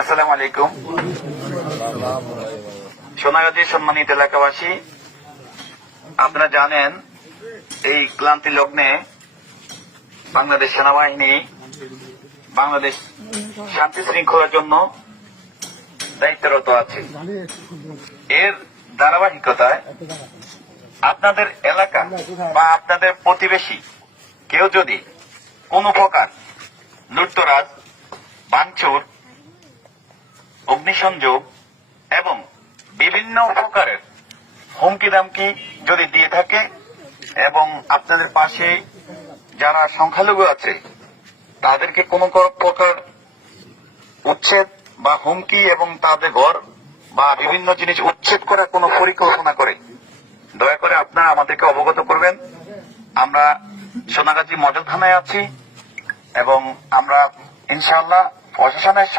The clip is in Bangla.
আসসালামু আলাইকুম। সোনাগাজী সম্মানিত এলাকাবাসী, আপনারা জানেন এই ক্লান্তি লগ্নে বাংলাদেশ সেনাবাহিনী বাংলাদেশ শান্তি শৃঙ্খলার জন্য দায়িত্বরত আছে। এর ধারাবাহিকতায় আপনাদের এলাকা বা আপনাদের প্রতিবেশী কেউ যদি কোন প্রকার লুটতরাজ, ভাঙচুর, অগ্নিসংযোগ এবং বিভিন্ন প্রকারের হুমকি দামকি যদি দিয়ে থাকে এবং আপনাদের পাশে যারা সংখ্যালঘু আছে তাদেরকে কোনো প্রকার উচ্ছেদ বা হুমকি এবং তাদের ঘর বা বিভিন্ন জিনিস উচ্ছেদ করার কোনো পরিকল্পনা করে দয়া করে আপনারা আমাদেরকে অবগত করবেন। আমরা সোনাগাজী মডেল থানায় আছি এবং আমরা ইনশাআল্লাহ প্রশাসনের